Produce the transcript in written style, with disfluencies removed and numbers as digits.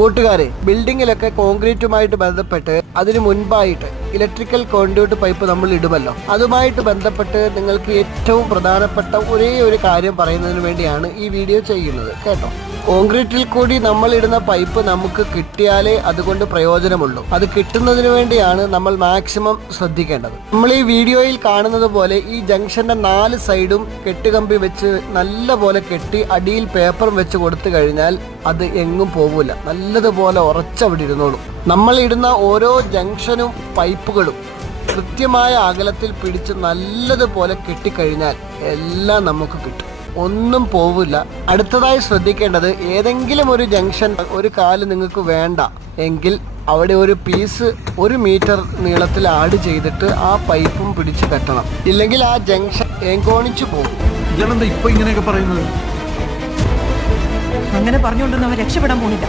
കൂട്ടുകാരെ, ബിൽഡിങ്ങിലൊക്കെ കോൺക്രീറ്റുമായിട്ട് ബന്ധപ്പെട്ട് അതിന് മുൻപായിട്ട് ഇലക്ട്രിക്കൽ കോൺഡ്യൂട്ട് പൈപ്പ് നമ്മൾ ഇടുമല്ലോ. അതുമായിട്ട് ബന്ധപ്പെട്ട് നിങ്ങൾക്ക് ഏറ്റവും പ്രധാനപ്പെട്ട ഒരേ ഒരു കാര്യം പറയുന്നതിന് വേണ്ടിയാണ് ഈ വീഡിയോ ചെയ്യുന്നത് കേട്ടോ. കോൺക്രീറ്റിൽ കൂടി നമ്മൾ ഇടുന്ന പൈപ്പ് നമുക്ക് കിട്ടിയാലേ അതുകൊണ്ട് പ്രയോജനമുള്ളൂ. അത് കിട്ടുന്നതിന് വേണ്ടിയാണ് നമ്മൾ മാക്സിമം ശ്രദ്ധിക്കേണ്ടത്. നമ്മൾ ഈ വീഡിയോയിൽ കാണുന്നത് പോലെ ഈ ജംഗ്ഷന്റെ 4 സൈഡും കെട്ടുകമ്പി വെച്ച് നല്ല പോലെ കെട്ടി അടിയിൽ പേപ്പറും വെച്ച് കൊടുത്തു കഴിഞ്ഞാൽ അത് എങ്ങും പോകില്ല, നല്ലതുപോലെ ഉറച്ചവിടെ ഇരുന്നോളും. നമ്മൾ ഇടുന്ന ഓരോ ജംഗ്ഷനും പൈപ്പുകളും കൃത്യമായ അകലത്തിൽ പിടിച്ച് നല്ലതുപോലെ കെട്ടിക്കഴിഞ്ഞാൽ എല്ലാം നമുക്ക് കിട്ടും, ഒന്നും പോവില്ല. അടുത്തതായി ശ്രദ്ധിക്കേണ്ടത്, ഏതെങ്കിലും ഒരു ജംഗ്ഷൻ ഒരു കാല് നിങ്ങൾക്ക് വേണ്ട എങ്കിൽ അവിടെ ഒരു പീസ് 1 മീറ്റർ നീളത്തിൽ ആഡ് ചെയ്തിട്ട് ആ പൈപ്പും പിടിച്ച് കെട്ടണം. ഇല്ലെങ്കിൽ ആ ജംഗ്ഷൻ ഏങ്കോണിച്ചു പോകും. ഇയാളെന്താ ഇപ്പൊ ഇങ്ങനെയൊക്കെ പറയുന്നത്? അങ്ങനെ പറഞ്ഞുകൊണ്ടൊന്നും അവൻ രക്ഷപ്പെടാൻ പോണില്ല.